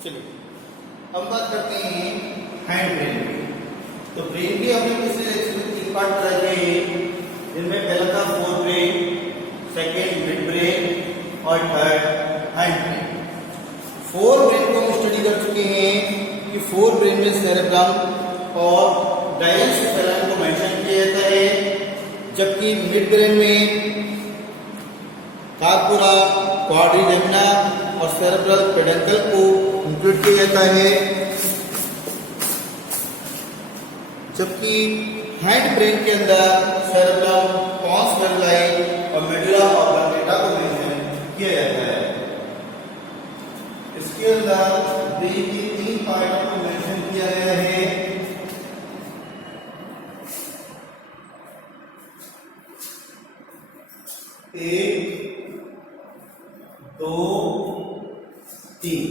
चलिए अब बात करते हैं हैंड ब्रेन की। तो ब्रेन के हमने पिछले लेक्चर में 3 पार्ट कराए थे, जिनमें पहला था fore brain, second mid brain और third hind brain. Fore brain को हम स्टडी कर चुके हैं कि फोर ब्रेन में सेरेब्रम और डायस्टेफेरन को मेंशन किया जाता है, जबकि मिड ब्रेन में कार्पोरा, क्वाड्रिलेमिना और सेरेब्रल पेडंकल को इंक्लूड किया जाता है, जबकि हैंड ब्रेन के अंदर सेरेब्रम, पॉन्स वेरुलाई और मेडुला ऑब्लांगेटा को मेंशन किया जाता है। इसके अंदर ब्रेन की 3 पार्टों को मेंशन किया गया है। एक, दो, तीन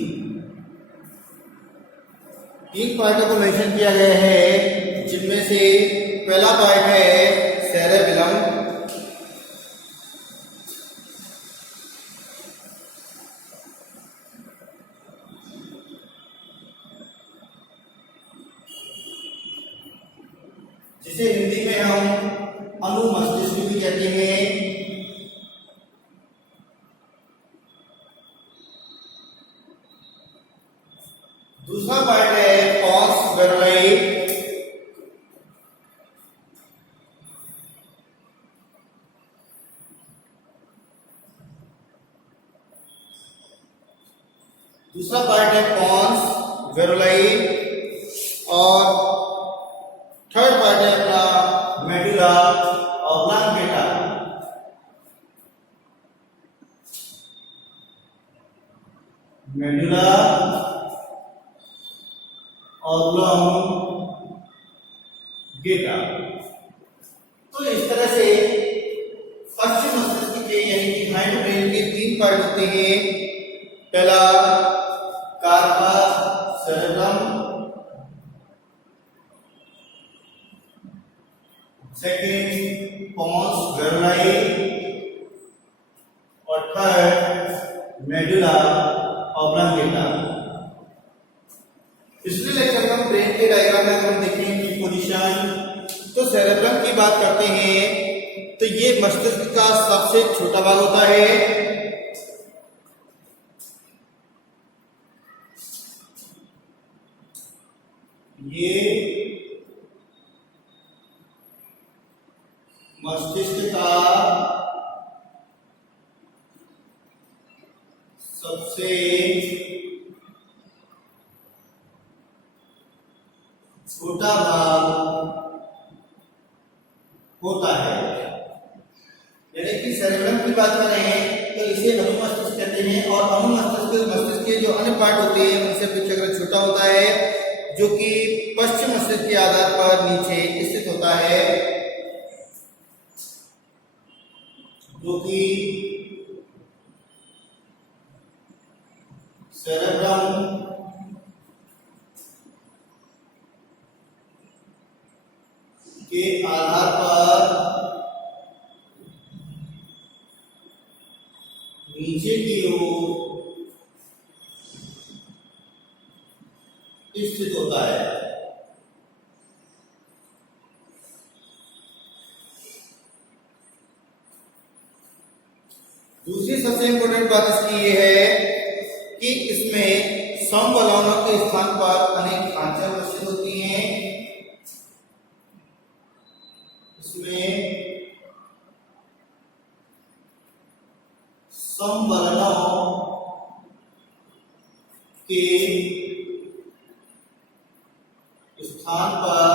पार्टों को मेंशन किया गया है, जिनमें से पहला पार्ट है सेरेबेलम, जिसे हिंदी में हम अनुमस्तिष्क भी कहते हैं। दूसरा पार्ट है पॉन्स वेरुलाई, और थर्ड पार्ट है अपना मेडुला ऑब्लांगेटा। Medulla oblongata. तो इस तरह से पश्चिम मस्तिष्क के यानी कि हैंड ब्रेन के 3 पार्ट होते हैं। पहला कार्पस सेरेब्रम, सेकंड पॉन्स वेरुलाई और थर्ड मेडुला ऑब्लांगेटा। पिछले लेक्चर में हम ब्रेन के डायग्राम में अगर हम देखें कि पोजीशन, तो सेरेब्रम की बात करते हैं तो ये मस्तिष्क का सबसे छोटा भाग होता है। ये मस्तिष्क का सबसे छोटा भाग होता है। यानी कि सेरेब्रम की बात कर रहे हैं तो इसे अनुमस्तिष्क कहते हैं, और अनुमस्तिष्क मस्तिष्क के जो अन्य पार्ट होते हैं उनसे अपेक्षाकृत छोटा होता है, जो कि पश्चिम मस्तिष्क के आधार पर नीचे स्थित होता है, जो कि सेरेब्रम के आधार पर नीचे की ओर स्थित होता है। दूसरी सबसे इंपॉर्टेंट बात इसकी ये है कि इसमें समबलौनों के स्थान पर अनेक खांचे अवस्थित होती हैं। इसमें समबलनों के स्थान पर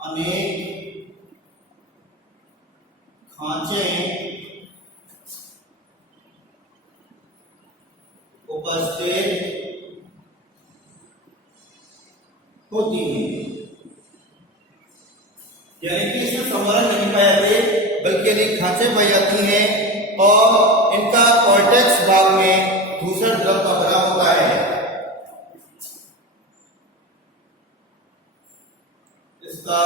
अनेक खांचे उपस्थित होती हैं। यानी कि इसमें संवरण नहीं पाए जाते, बल्कि अनेक खांचे पाई जाती हैं और इनका कॉर्टेक्स भाग में धूसर द्रव का भरा होता है। इसका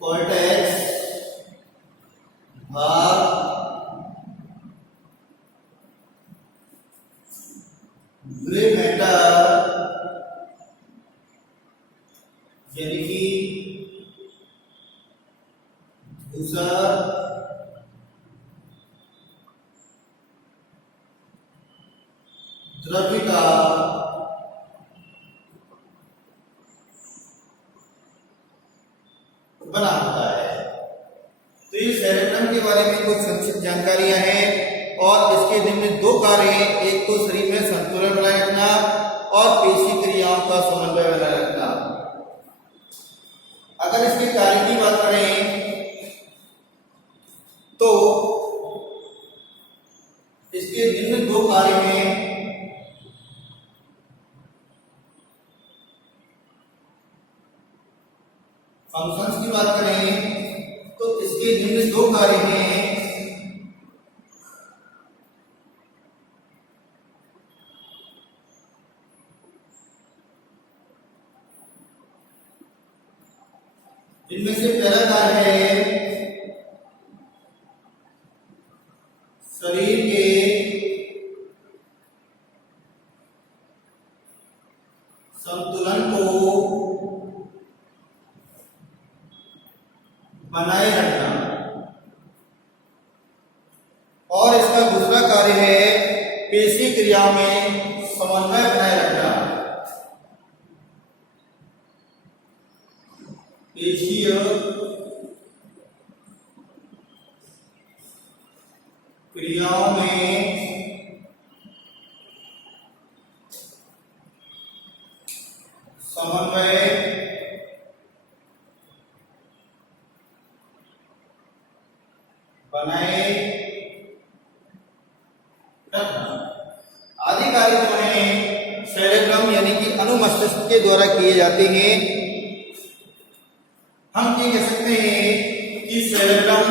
कॉर्टेक्स भाग द्रव्यता बना होता है। तो ये सेरेब्रम के बारे में कुछ संक्षिप्त जानकारियां हैं और इसके निम्न दो कार्य हैं, एक तो शरीर में संतुलन बनाए रखना और पेशी क्रियाओं का समन्वय बनाए रखना। अगर इसके कार्य की बात करें तो इसके निम्न दो कार्य में फंक्शंस की बात करें तो इसके निम्न दो कार्य हैं। इनमें से पहला कार्य है शरीर के संतुलन को बनाए रखना और इसका दूसरा कार्य है पेशी क्रियाओं में समन्वय बनाए रखना। पेशीय क्रियाओं में समन्वय बनाए रखना। आदि कार्य जो हैं सेरेब्रम यानी कि अनुमस्तिष्क के द्वारा किए जाते हैं। हम ये कह सकते हैं कि सेरेब्रम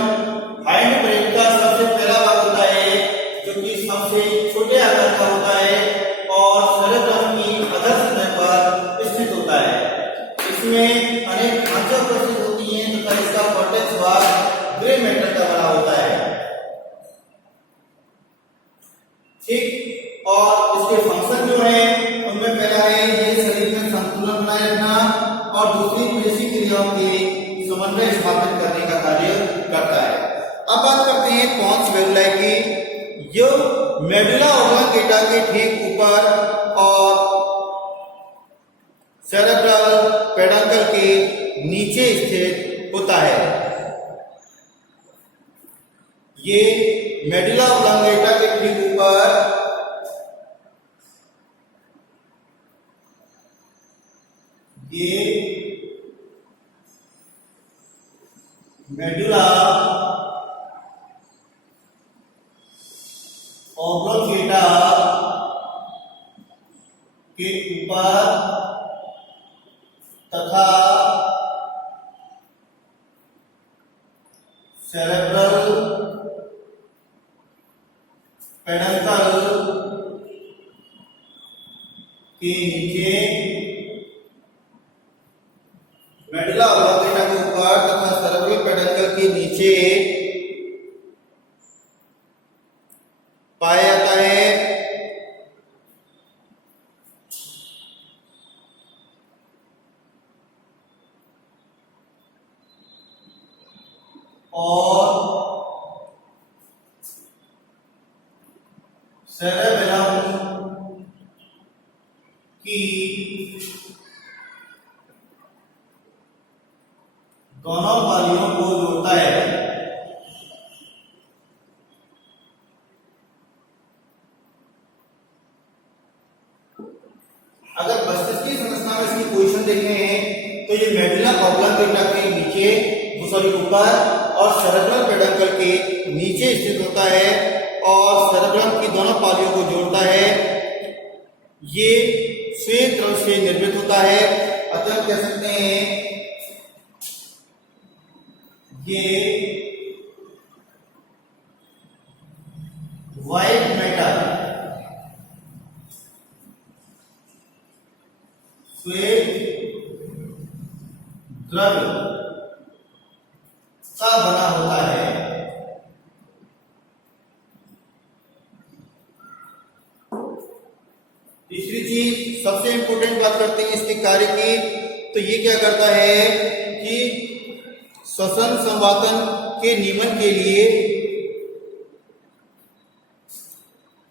हाइंड ब्रेन का सबसे पहला भाग होता है जो कि सबसे छोटे आकार का होता है और सेरेब्रम की अधर सतह पर स्थित होता है। इसमें अनेक खांचे उपस्थित होती हैं तथा इसका कॉर्टेक्स भाग ग्रे मैटर का बना होता है। ठीक, और इसके फंक्शन जो है उनमें पहला है ये शरीर में संतुलन बनाए रखना और दूसरी पेशी क्रियाओं के समन्वय स्थापित करने का कार्य करता है। अब बात करते हैं पोन्स वेलुलाई की, जो मेडुला ऑब्लांगेटा के ठीक ऊपर और सेरेब्रल पेडंकल के नीचे स्थित होता है। ये मेडुला ऑब्लांगेटा के ठीक ऊपर ये मेडुला ऑब्लांगेटा के ऊपर तथा सेरेब्रल पेडंकल के नीचे, मेडुला ऑब्लांगेटा के ऊपर तथा सेरेब्रल पेडंकल के नीचे पाया जाता है। और सेरेबेलम की दोनों पालियों को जोड़ता है। अगर मस्तिष्क की संरचना में इसकी पोजीशन देखे हैं तो ये मेडुला ऑब्लांगेटा के नीचे, सॉरी ऊपर और सेरेब्रल पेडंकल के नीचे स्थित होता है और सेरेब्रम की दोनों पालियों को जोड़ता है। ये श्वेत द्रव से निर्मित होता है, अतः कह सकते हैं ये व्हाइट मैटर, श्वेत द्रव्य का बना होता है। तीसरी चीज, सबसे इंपॉर्टेंट बात करते हैं इसके कार्य की, तो ये क्या करता है कि श्वसन संवातन के नियमन के लिए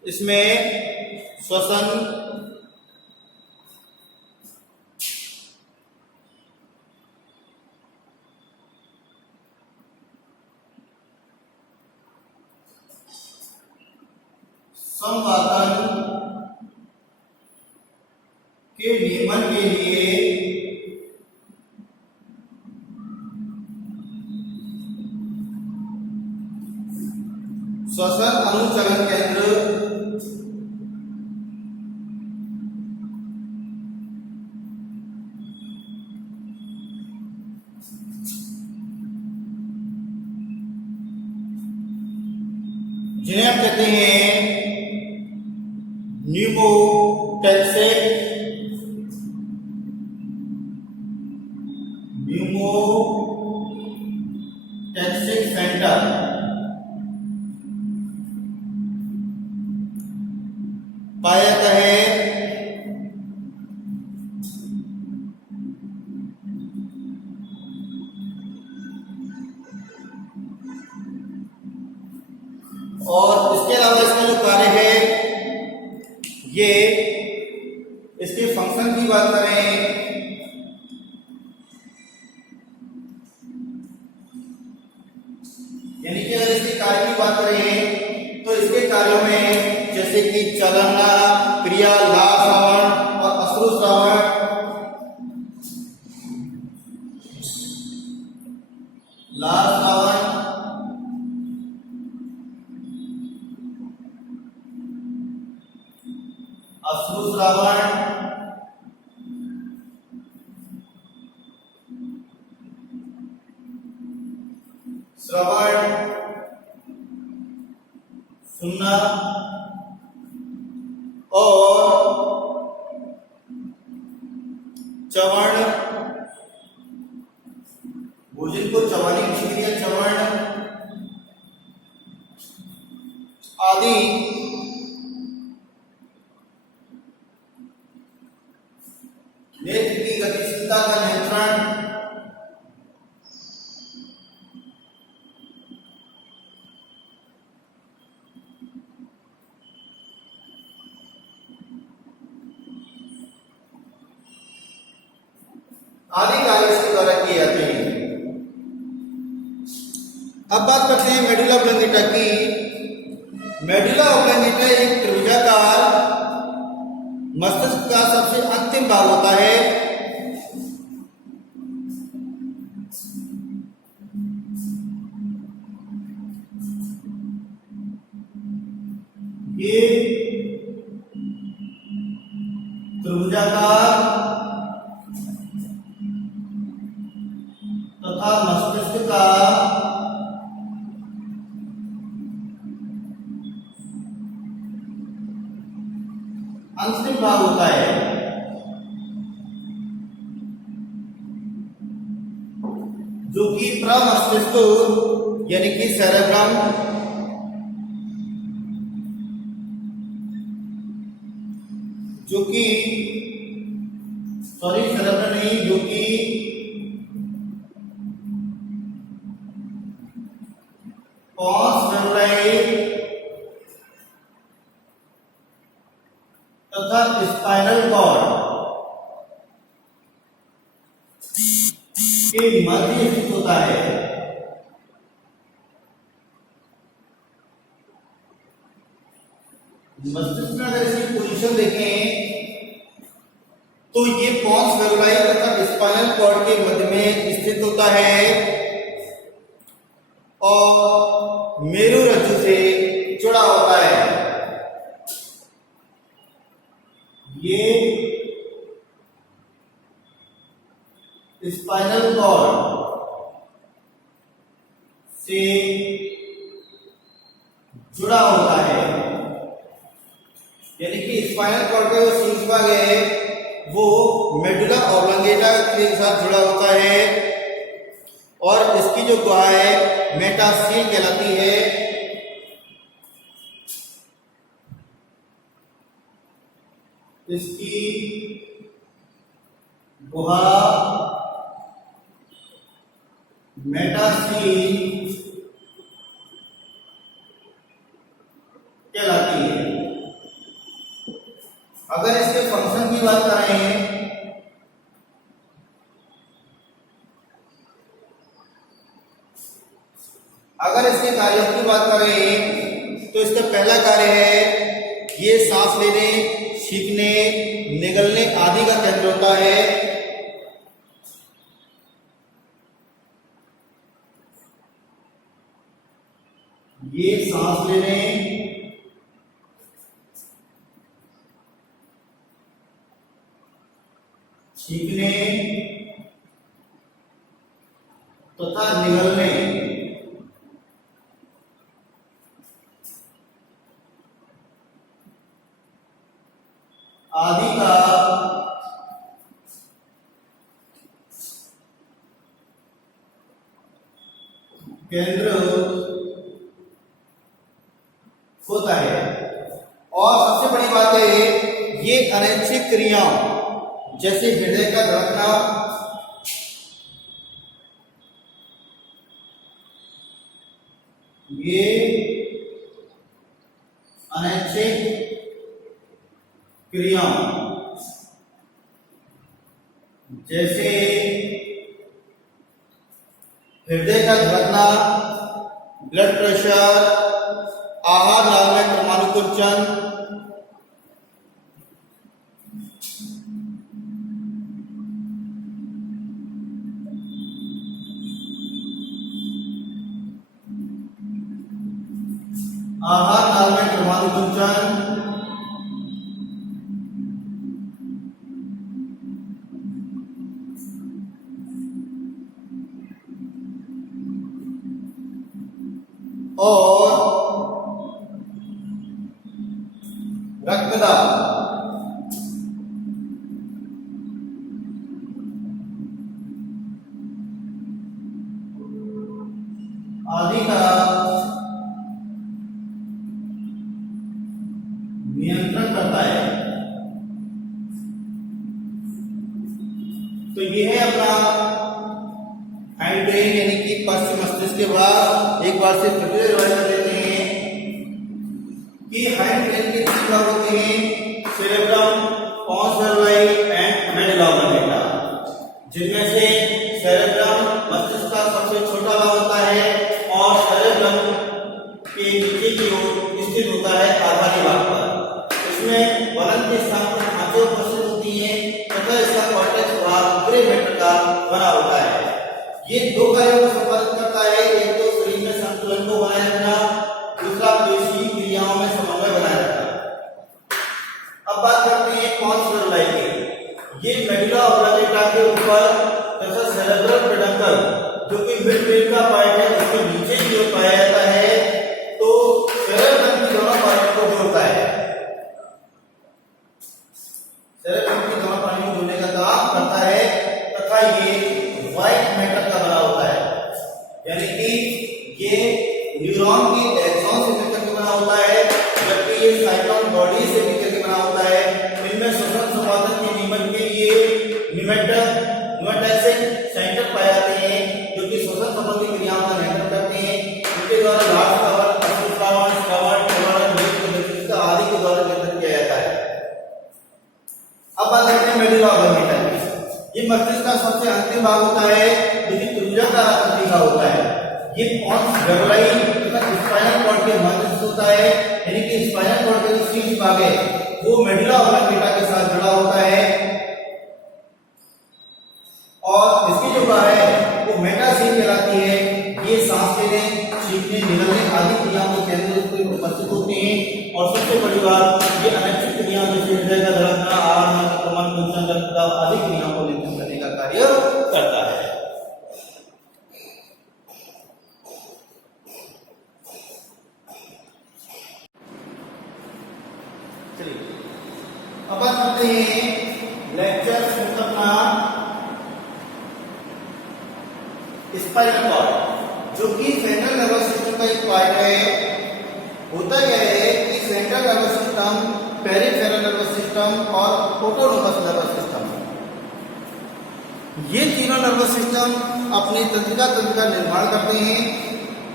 इसमें श्वसन, संवातन के नियमन के लिए श्वसन अनुचलन केंद्र जिन्हें आप कहते हैं न्यूमोटैक्सिक सेंटर पाया जाता है और इसके अलावा इसका जो कार्य है ये इसके फंक्शन की बात करें यानी कि अगर इसके कार्य की बात करें तो इसके कार्यों में जैसे कि चलना क्रिया लाल श्रावण और अश्रु श्रावण, लाल श्रावण, अश्रु श्रावण, श्रवण, सुनना और चवण, भोजन को चबाने की क्रिया चवण आदि नेत्र की गतिशीलता का नियंत्रण, आदि कार्य इसके द्वारा किए जाते हैं। अब बात करते हैं मेडुला ऑब्लंगेटा की। मेडुला ऑब्लंगेटा एक त्रिभुजाकार मस्तिष्क का सबसे अंतिम भाग होता है। ये त्रिभुजाकार तथा मस्तिष्क का अंतिम भाग होता है। जो कि प्रमस्तिष्क यानी कि सेरेब्रम, जो कि सेरेब्रम नहीं, जो कि पॉन्स मेडुलाई तथा स्पाइनल कॉर्ड के मध्य स्थित होता है। मस्तिष्क में अगर इसकी पोजीशन देखें तो ये पॉन्स मेडुलाई तथा स्पाइनल कॉर्ड के मध्य में स्थित होता है और मेरुरज्जु से जुड़ा होता है। ये स्पाइनल कॉर्ड से जुड़ा होता है, यानी कि स्पाइनल कॉर्ड का जो शीर्ष भाग है वो मेडुला ऑब्लंगेटा के साथ जुड़ा होता है और इसकी जो गुहा है मेटासील कहलाती है। इसकी गुहा मेटासील कहलाती है। अगर इसके फंक्शन की बात करें, अगर इसके कार्यों की बात करें तो इसका पहला कार्य है ये सांस लेने, छींकने, निगलने आदि का केंद्र होता है। ये सांस लेने, छींकने तथा निगलने आदि का केंद्र होता है। और सबसे बड़ी बात है ये अनैच्छिक क्रियाओं जैसे हृदय का धड़कना, ये अनैच्छिक क्रियाओं जैसे हृदय का धड़कना, ब्लड प्रेशर, आहार नाल में क्रमानुकुंचन, आहार नाल में क्रमानुकुंचन, और रक्तदाब आदि का नियंत्रण करता है। तो ये है अपना हाइंड ब्रेन यानी कि पश्चिम मस्तिष्क के बाद एक बार से फिर रिवाइज कर लेते हैं कि हाइंड ब्रेन के तीन भाग होते हैं, cerebrum, pons cerebrum and medulla oblongata, जिनमें से सेरेब्रम मस्तिष्क का सबसे छोटा भाग होता है और सेरेब्रम के नीचे की ओर स्थित होता है आधारी भाग पर। इसमें वलन के स्थान पर आंखें उपस्थित होती हैं तथा इसका कॉर्टेक्स भाग ग्रे मैटर का बना होता है। ये दो कार्यों को संपादित करता है, एक तो शरीर में संतुलन को बनाए रखना, दूसरा पेशी क्रियाओं में समन्वय बनाए रखना। अब बात करते हैं पॉन्स सेरेब्रम की। ये मेडुला ऑब्लांगेटा के ऊपर तथा सेरेब्रल पेडंकल जो कि मिड ब्रेन का पार्ट है उसके नीचे की ओर पाया जाता है, तो सेरेब्रम की दोनों पार्टियों को जोड़ता है। सेरेब्रम की दोनों पार्टियों को जोड़ने का काम करता है तथा ये व्हाइट मैटर का बना होता है, यानी कि ये न्यूरॉन के एक्सॉन से मिलकर के बना होता है, जबकि ये साइटोन बॉडी से मिलकर के बना होता है। इनमें श्वसन संपादन के नियमन के लिए न्यूमेटैक्सिक सेंटर पाए जाते हैं जो कि श्वसन संबंधी क्रियाओं का नियंत्रण करते हैं। इनके द्वारा लार्ज कवर, अश्रुस्राव, श्रवण, प्रवण, आदि के द्वारा नियंत्रित किया जाता है। अब बात करते हैं मेडुला ऑब्लांगेटा की। ये मस्तिष्क का सबसे अंतिम भाग होता है जो कि त्रिभुजाकार आकृति का होता है। ये पॉन्स मेडुलाई तथा स्पाइनल कॉर्ड के मध्य स्थित होता है, यानी कि स्पाइनल कॉर्ड का जो शीर्ष भाग है वो मेडुला ऑब्लांगेटा के साथ जुड़ा होता है और इसकी जो बात है वो मेटासीन कहलाती है। ये सांस लेने, छींकने, निगलने आदि क्रियाओं के केंद्र पर उपस्थित होते हैं। और सबसे बड़ी बात ये अनैच्छिक क्रियाओं जैसे हृदय का धड़कना, आहार नाल में क्रमानुकुंचन, रक्तदाब आदि क्रियाओं को नियंत्रित करने का कार्य करता है। चलिए अब बात करते हैं लेक्चर अपना स्पाइनल कॉर्ड जो कि सेंट्रल नर्वस सिस्टम का एक पार्ट है। होता यह है कि central nervous system, peripheral nervous system और ऑटोनोमस नर्वस सिस्टम, ये तीनों नर्वस सिस्टम अपनी तंत्रिका तंत्र का निर्माण करते हैं।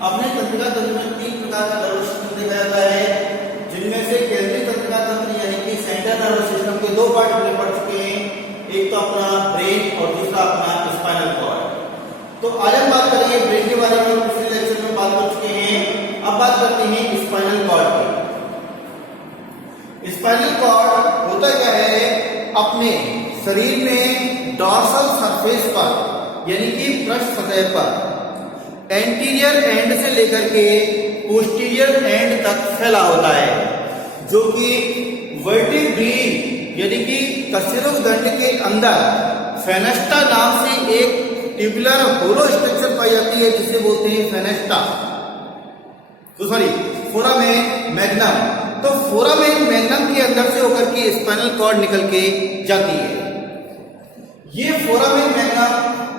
अपने तंत्रिका तंत्र में तीन प्रकार का नर्वस सिस्टम देखा जाता है, जिनमें से केंद्रीय तंत्रिका तंत्र यानी कि सेंट्रल नर्वस सिस्टम पार्ट हमने पढ़ चुके हैं, एक तो अपना ब्रेन और दूसरा अपना स्पाइनल कॉर्ड। तो आज हम बात करेंगे ब्रेन के बारे में, पिछले लेक्चर में बात कर चुके हैं। अब बात करते हैं स्पाइनल कॉर्ड की। स्पाइनल कॉर्ड होता क्या है, अपने शरीर में डॉर्सल सरफेस पर यानी कि पृष्ठ सतह पर एंटीरियर एंड से लेकर के पोस्टीरियर एंड तक फैला होता है, जो कि वर्टिब्री यानी कि कशेरुकदंड के अंदर फेनेस्टा नाम से एक ट्यूबुलर होलो स्ट्रक्चर पाई जाती है, जिसे बोलते हैं फेनेस्टा। तो सॉरी, फोरामेन मैग्नम। तो फोरामेन मैग्नम के अंदर से होकर के स्पाइनल कॉर्ड निकल के जाती है। ये फोरामेन मैग्नम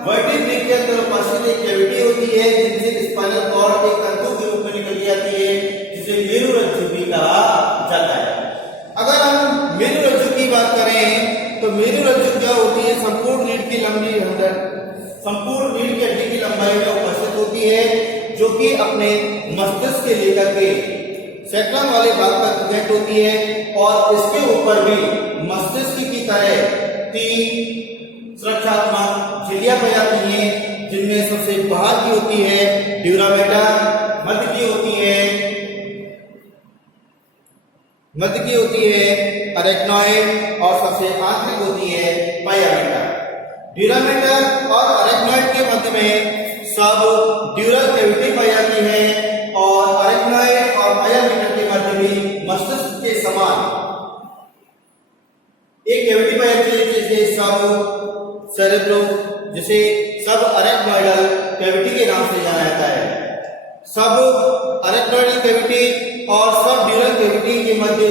वर्टिब्रे के अंदर उपस्थित एक कैविटी होती है, जिनसे स्पाइनल कॉर्ड एक तंतु के रूप में निकल जाती है, जिसे मेरुरज्जु भी कहा जाता है। अगर हम मेरुरज्जु की बात करें तो मेरुरज्जु क्या होती है, संपूर्ण रीढ़ की लंबी संपूर्ण रीढ़ की हड्डी की लंबाई में उपस्थित होती है, जो कि अपने मस्तिष्क के लेकर के सेक्रम वाले भाग तक प्रेजेंट होती है, और इसके ऊपर भी मस्तिष्क की तरह 3 सुरक्षात्मक झिल्लियां पाई जाती हैं, जिनमें सबसे बाहर की होती है ड्यूरा मैटर, मध्य की होती है अरेक्नॉइड, और सबसे आंतरिक होती है पाया मैटर। ड्यूरा मैटर और अरेक्नॉइड के मध्य में सब ड्यूरल कैविटी पाई जाती है, और अरेक्नॉइड और पाया मैटर के मध्य में मस्तिष्क के समान एक कैविटी पाई जाती है, जिसे सब सेरेब्रो, जिसे सब अरेक्नॉइडल कैविटी के नाम से जाना जाता है। सब अरेक्नॉइडल कैविटी और सब ड्यूरल कैविटी के मध्य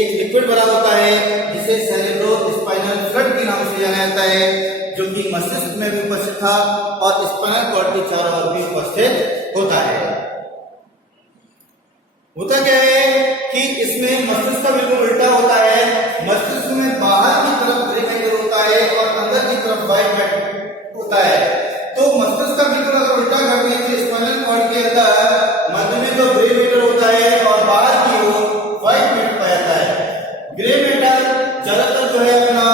एक लिक्विड बना होता है, जिसे सेरेब्रो स्पाइनल फ्लूइड के नाम से जाना जाता है, जो कि मस्तिष्क में भी उपस्थित था और स्पाइनल कॉर्ड के चारों ओर भी उपस्थित होता है। होता क्या है कि इसमें मस्तिष्क का बिल्कुल उल्टा होता है। मस्तिष्क में बाहर की तरफ ग्रे मैटर होता है और अंदर की तरफ व्हाइट मैटर होता है। तो मस्तिष्क का बिल्कुल अगर उल्टा कर दें तो स्पाइनल कॉर्ड के अंदर मध्य में तो ग्रे मैटर होता है और बाहर की ओर व्हाइट मैटर पाया जाता है। ग्रे मैटर ज्यादातर जो है अपना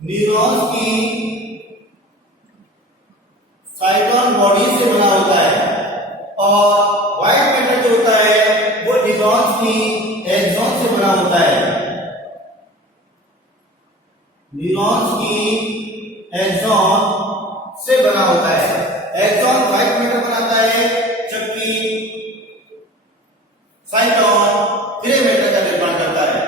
न्यूरॉन्स की साइटोन बॉडी से बना होता है, और व्हाइट मैटर जो होता है वो न्यूरॉन्स की एक्सॉन से बना होता है। न्यूरॉन्स की एक्सॉन से बना होता है। एक्सॉन व्हाइट मैटर बनाता है, जबकि साइटोन ग्रे मैटर का निर्माण करता है।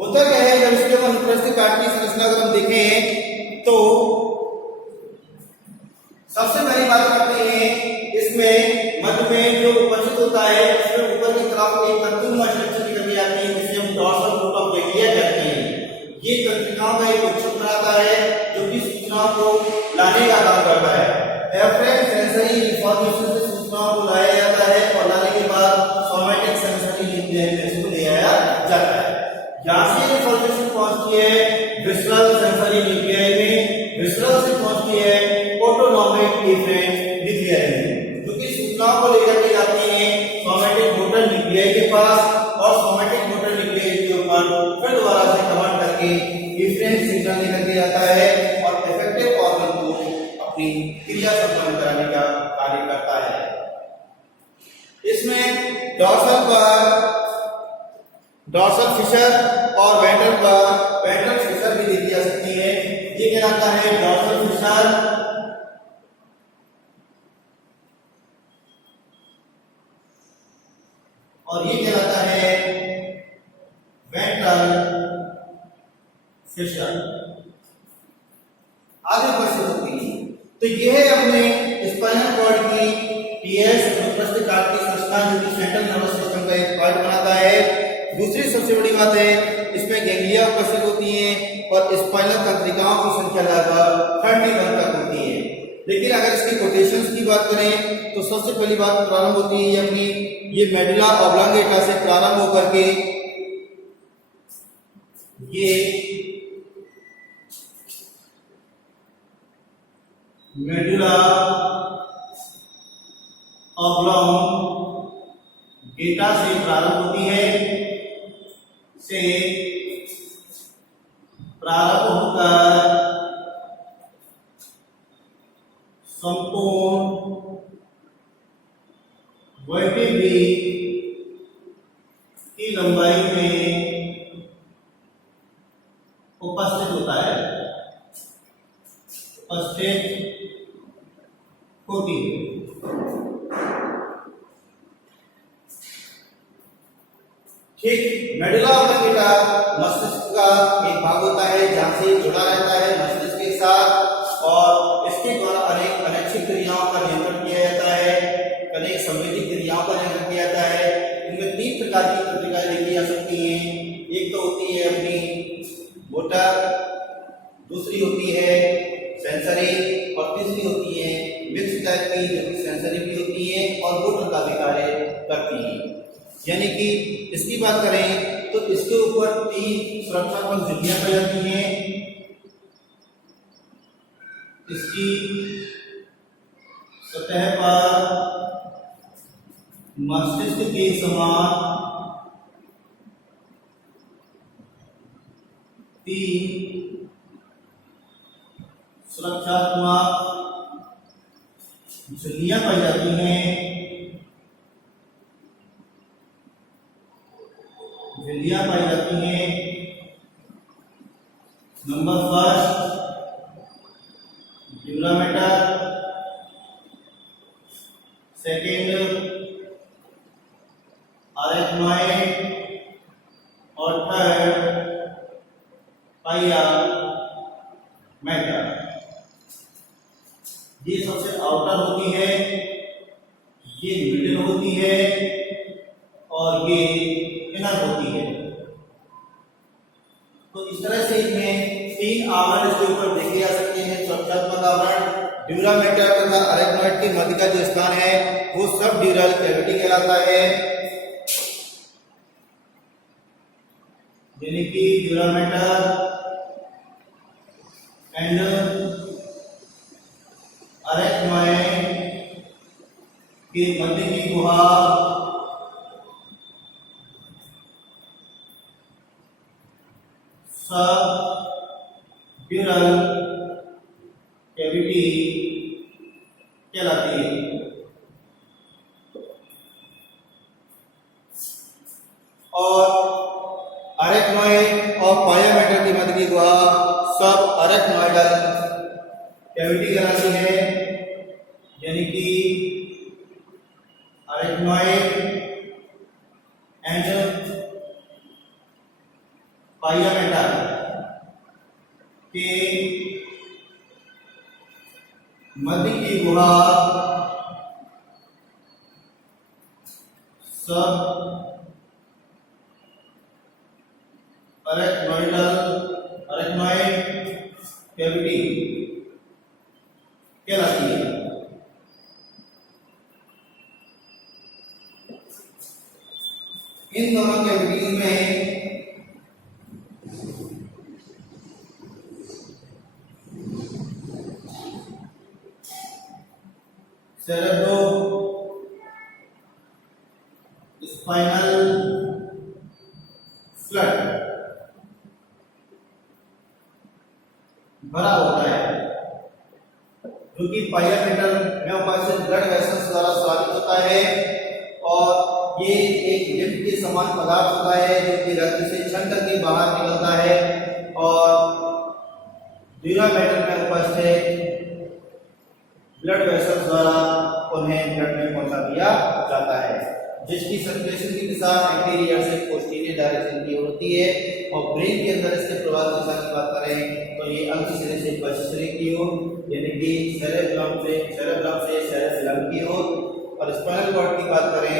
होता क्या है, जब इसके अनुप्रस्थ काट की संरचना अगर हम देखें तो सबसे पहली बात करते हैं, इसमें मध्य में जो उपस्थित होता है उसमें ऊपर की तरफ एक तंतुनुमा स्ट्रक्चर निकल जाती है, जिसे हम डॉर्सल रूट ऑफ गैंग्लिया कहते हैं। ये तंत्रिकाओं का एक गुच्छा बनाता है, जो कि सूचनाओं को लाने का काम करता है। एफरेंट सेंसरी इंफॉर्मेशन से सूचनाओं को लाया जाता है, और लाने के बाद सोमैटिक सेंसरी न्यूक्लियस में इसको ले आया जाता है। यहाँ से इंफॉर्मेशन पहुंचती है विसरल सेंसरी न्यूक्लियस में, विसरल से पहुंचती है ऑटोनॉमिक डिफरेंट न्यूक्लियस में, जो कि सूचनाओं को लेकर के जाती है सोमैटिक मोटर न्यूक्लियस के पास, और सोमैटिक मोटर न्यूक्लियस के ऊपर फिर दोबारा से कमांड करके डिफरेंट सिग्नल लेकर के जाता है, और इफेक्टिव ऑर्गन को अपनी क्रिया संपन्न कराने का कार्य करता है। इसमें डॉर्सल फिशर और वेंट्रल फिशर भी देखी जा सकती है। ये कहलाता है डॉर्सल फिशर, और ये कहलाता है वेंट्रल फिशर। आगे उपस्थित होती है। तो ये है अपने स्पाइनल कॉर्ड की टीएस अनुप्रस्थ काट की संरचना, जो कि सेंट्रल नर्वस सिस्टम का एक पार्ट बनाता है। दूसरी सबसे बड़ी बात है, इसमें गैंग्लिया उपस्थित होती हैं, और स्पाइनल तंत्रिकाओं की संख्या लगभग 31 तक होती है। लेकिन अगर इसकी कोटेशंस की बात करें तो सबसे पहली बात प्रारंभ होती है अपनी ये मेडुला ऑब्लांगेटा से प्रारंभ होकर के ये मेडुला ऑब्लांगेटा बीटा से प्रारंभ होती है, से प्रारंभ होकर संपूर्ण वर्टिब्री की लंबाई में उपस्थित होता है, उपस्थित होती है। ठीक, मेडुला ऑब्लिंगेटा मस्तिष्क का एक भाग होता है जहां से जुड़ा रहता है मस्तिष्क के साथ, और इसके द्वारा अनेक अनैच्छिक क्रियाओं का नियंत्रण किया जाता है, अनेक संवेदी क्रियाओं का नियंत्रण किया जाता है। इनमें 3 प्रकार की प्रतिक्रियाएं देखी जा सकती हैं। एक तो होती है अपनी मोटर, दूसरी होती है सेंसरी, और तीसरी होती है मिक्स टाइप की, जो कि सेंसरी भी होती है और मोटर का भी कार्य करती है। यानी कि इसकी बात करें तो इसके ऊपर 3 सुरक्षात्मक झिल्लियां पाई जाती हैं। इसकी सतह पर मस्तिष्क के समान 3 सुरक्षात्मक झिल्लियां पाई जाती हैं। झिल्लियां पाई जाती हैं। नंबर फर्स्ट ड्यूरामेटर, सेकेंड अरेथ्मॉइड, और थर्ड पाया मैटर। ये सबसे आउटर होती है, ये मिडिल होती है, और ये इनर होती है। तो इस तरह से इसमें 3 आवरण इसके ऊपर देखे जा सकते हैं। सुरक्षात्मक आवरण ड्यूरामेटर तथा अरेथ्मॉइड के मध्य का जो स्थान है वो सब ड्यूरल कैविटी कहलाता है, यानी कि ड्यूरामेटर एंड अरेथ्मॉइड के मध्य की गुहा सब ड्यूरल कैविटी कहलाती है। और अरेथ्मॉइड और पाया मैटर के मध्य की गुहा सब अरेथ्मॉइडल कैविटी कहलाती है, यानी कि अरेथ्मॉइड एंड पाया मैटर के मध्य की गुहा सब अरेथ्मॉइड कैविटी कहलाती है। इन दोनों कैविटीज में सेरेब्रो स्पाइनल फ्लड भरा होता है, जो कि पाया मैटर में उपस्थित ब्लड वेसल्स द्वारा स्रावित होता है, और ये एक लिम्फ के समान पदार्थ होता है जो कि रक्त से छन करके बाहर निकलता है, और ड्यूरामेटर में उपस्थित ब्लड वेसल्स द्वारा उन्हें ब्लड में पहुंचा दिया जाता है, जिसकी सर्कुलेशन की दिशा एंटीरियर से पोस्टीरियर डायरेक्शन की होती है। और ब्रेन के अंदर इसके प्रवाह दिशा की बात करें तो ये अंग सिरे से पश्चिम की ओर, यानी कि सेरेब्रम से सेरेब्रम की ओर, और स्पाइनल कॉर्ड की बात करें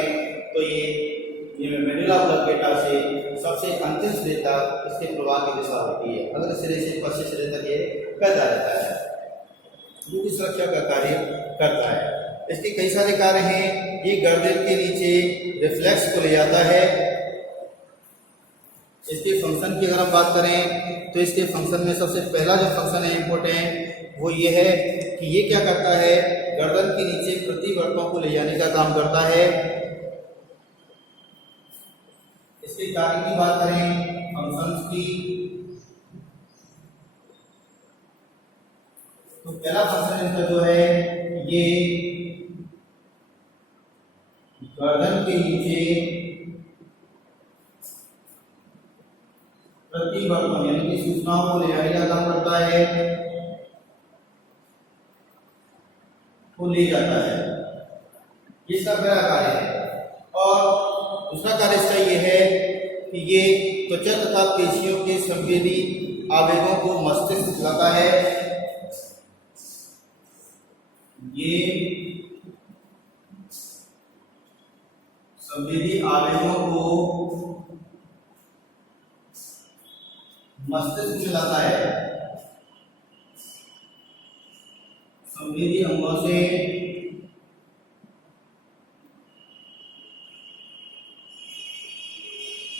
तो ये मेडुला ऑब्लिंगेटा से सबसे अंतिम सिरे तक इसके प्रवाह की दिशा होती है। अगले सिरे से पश्चिम सिरे तक ये फैलता रहता है, जो कि सुरक्षा का कार्य करता है। इसके कई सारे कार्य हैं। ये गर्दन के नीचे रिफ्लेक्स को ले जाता है। इसके फंक्शन की अगर हम बात करें तो इसके फंक्शन में सबसे पहला जो फंक्शन है इम्पोर्टेंट, वो ये है कि ये क्या करता है, गर्दन के नीचे प्रतिवर्तों को ले जाने का काम करता है। इसके कार्य की बात करें, फंक्शंस की, तो पहला फंक्शन इसका जो है ये गर्दन के नीचे प्रतिवर्तन यानी कि सूचनाओं को ले जाने का काम करता है, को ले जाता है, इसका पहला कार्य है। और दूसरा कार्य इसका ये है कि ये त्वचा तथा पेशियों के संवेदी आवेगों को मस्तिष्क दिखाता है। ये संवेदी आवेगों को मस्तिष्क में लाता है। संवेदी अंगों से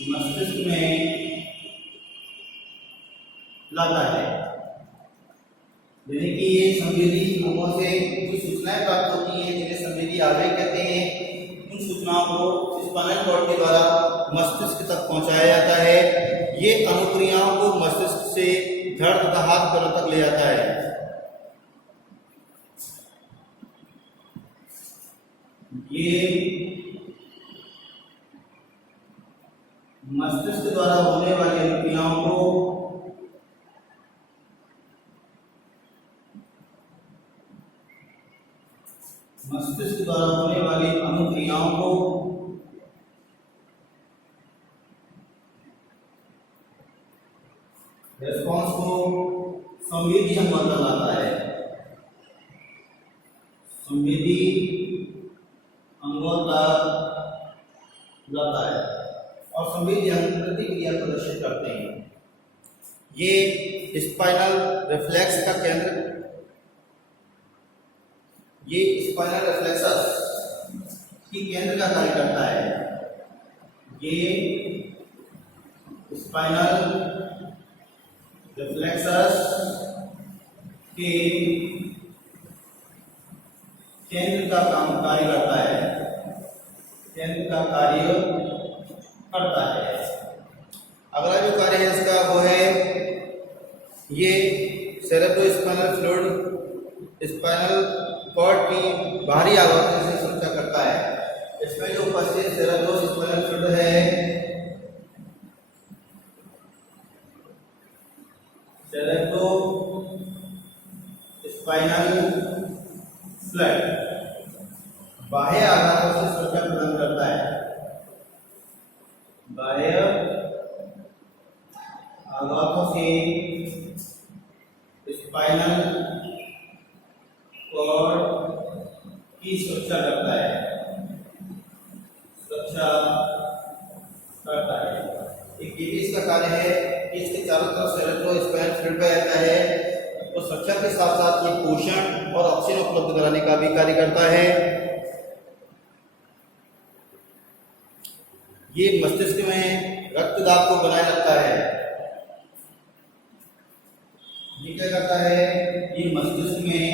मस्तिष्क में लाता है, यानी कि ये संवेदी अंगों से जो सूचनाएं प्राप्त होती हैं जिन्हें संवेदी आवेग कहते हैं, उन सूचनाओं को स्पाइनल कॉर्ड के द्वारा मस्तिष्क तक पहुंचाया जाता है। ये अनुक्रियाओं को मस्तिष्क से धड़ तथा हाथ पैरों तक ले जाता है। ये मस्तिष्क द्वारा होने वाली अनुक्रियाओं को रेस्पॉन्स को संवेदी अंगों तक लाता है। संवेदी अंगों तक लाता है और संवेदी अंग प्रतिक्रिया प्रदर्शित करते हैं। ये स्पाइनल रिफ्लेक्स का केंद्र, ये स्पाइनल रिफ्लेक्सस की केंद्र का कार्य करता है। ये स्पाइनल रिफ्लेक्सस के केंद्र का कार्य करता है, केंद्र का कार्य करता है। अगला जो कार्य है इसका वो है ये सेरेब्रोस्पाइनल फ्लूइड स्पाइनल कॉर्ड की बाहरी आवर्तन से सुरक्षा करता है। इसमें जो उपस्थित सेरेब्रोस्पाइनल फ्लूइड है, सेरेब्रो स्पाइनल फ्लूइड बाह्य आघातों से सुरक्षा प्रदान करता है। बाह्य आघातों से स्पाइनल कॉर्ड की सुरक्षा करता है, सुरक्षा करता है। एक ये इसका कार्य है कि इसके चारों तरफ सेरेब्रोस्पाइनल फ्लूइड पाया जाता है, तो सुरक्षा के साथ साथ ये पोषण और ऑक्सीजन उपलब्ध कराने का भी कार्य करता है। ये मस्तिष्क में रक्त दाब को बनाए रखता है। ये क्या करता है? ये मस्तिष्क में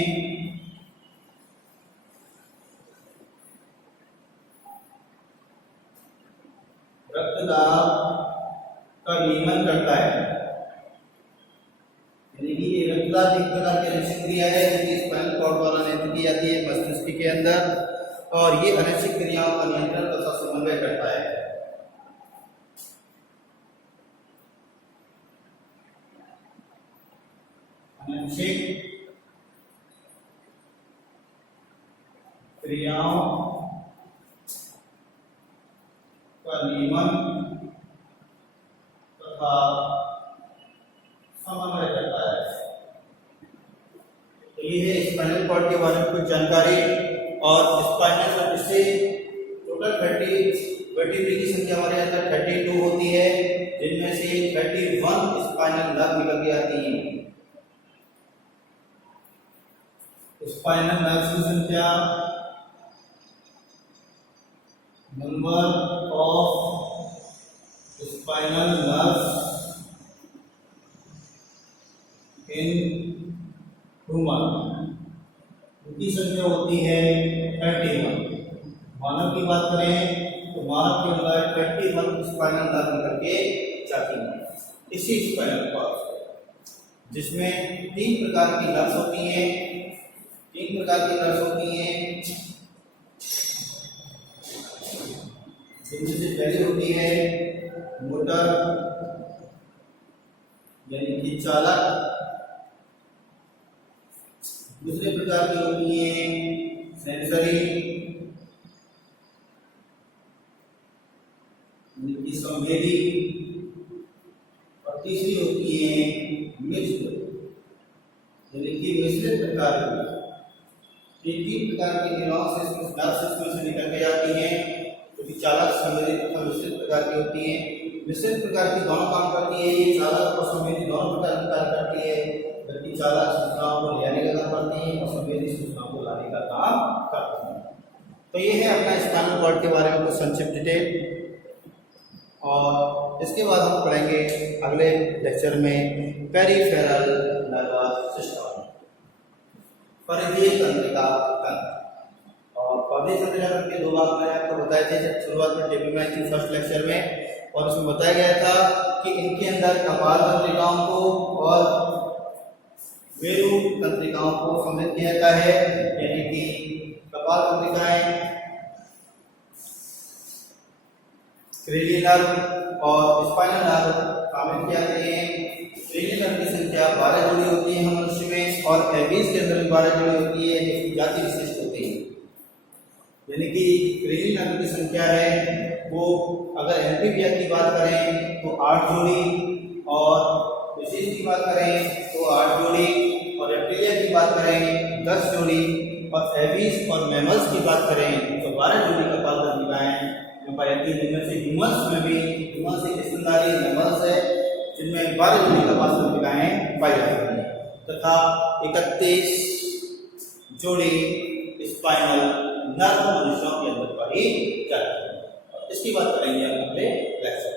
रक्त दाब का नियमन करता है। यानी कि ये रक्त दाब एक प्रकार की अनैच्छिक क्रिया है जो स्पाइनल कॉर्ड द्वारा नियंत्रित की जाती है मस्तिष्क के अंदर, और ये अनैच्छिक क्रियाओं का नियंत्रण तथा समन्वय करता है। अनैच्छिक क्रियाओं का नियमन तथा समन्वय करता है। तो ये है स्पाइनल कॉर्ड के बारे में कुछ जानकारी। और स्पाइनल इससे टोटल 30 वर्टिब्रे की संख्या हमारे अंदर 32 होती है, जिनमें से 31 स्पाइनल नर्व निकल के आती है। स्पाइनल नर्व्स की संख्या, number of spinal nerves in human, उनकी संख्या होती है 31। मानव की बात करें तो मानव के अंदर 21 स्पाइनल नर्व निकल के जाती है इसी स्पाइनल कॉर्ड से, जिसमें 3 प्रकार की नर्व्स होती हैं। 3 प्रकार की नर्व्स होती हैं, जिनमें से पहली होती है मोटर यानी कि चालक। दूसरे प्रकार की होती है सेंसरी यानी कि संवेदी, और तीसरी होती है मिक्स्ड यानी कि मिश्रित प्रकार की। ये 3 प्रकार की न्यूरॉन्स इसमें से निकल के जाती हैं, जो कि चालक, संवेदी तथा मिश्रित प्रकार की होती है। मिश्रित प्रकार की दोनों काम करती है, ये चालक और संवेदी दोनों प्रकार की कार्य करती है, जबकि चालक सूचनाओं को ले आने का काम करती है और संवेदी सूचनाओं को लाने का काम करती है। तो ये है अपना स्पाइनल कॉर्ड के बारे में कुछ संक्षिप्त डिटेल, और इसके बाद हम पढ़ेंगे अगले लेक्चर में पेरिफेरल नर्वस सिस्टम, परिधीय तंत्रिका तंत्र। और परिधीय तंत्रिका तंत्र के 2 भाग मैंने आपको बताए थे शुरुआत में टेबल में थी फर्स्ट लेक्चर में, और उसमें बताया गया था कि इनके अंदर कपाल तंत्रिकाओं को और मेरु तंत्रिकाओं को सम्मिलित किया जाता है, यानी कि कपाल तंत्रिकाएं, क्रेनियल नर्व और स्पाइनल नर्व शामिल किए जाते हैं। क्रेनियल नर्व की संख्या 12 जोड़ी होती है मनुष्य में, और एबीज के अंदर भी 12 जोड़ी होती है, जिसकी जाति विशिष्ट होती है। यानी कि क्रेनियल नर्व की संख्या है वो, अगर एम्फीबिया की बात करें तो 8 जोड़ी, और विशेष की बात करें तो 8 जोड़ी, और रेप्टिलिया की बात करें 10 जोड़ी, और एबीज और मैमल्स की बात करें तो 12 जोड़ी कपाल तंत्रिकाएं पाई जाती है। जिनमें से ह्यूमंस में भी, ह्यूमंस एक स्तनधारी मैमल्स है जिनमें 12 जोड़ी कपाल तंत्रिकाएं पाई जाती हैं, तथा 31 जोड़ी स्पाइनल नर्व मनुष्यों के अंदर पाई जाती है। इसकी बात करेंगे हम अगले लेक्चर में।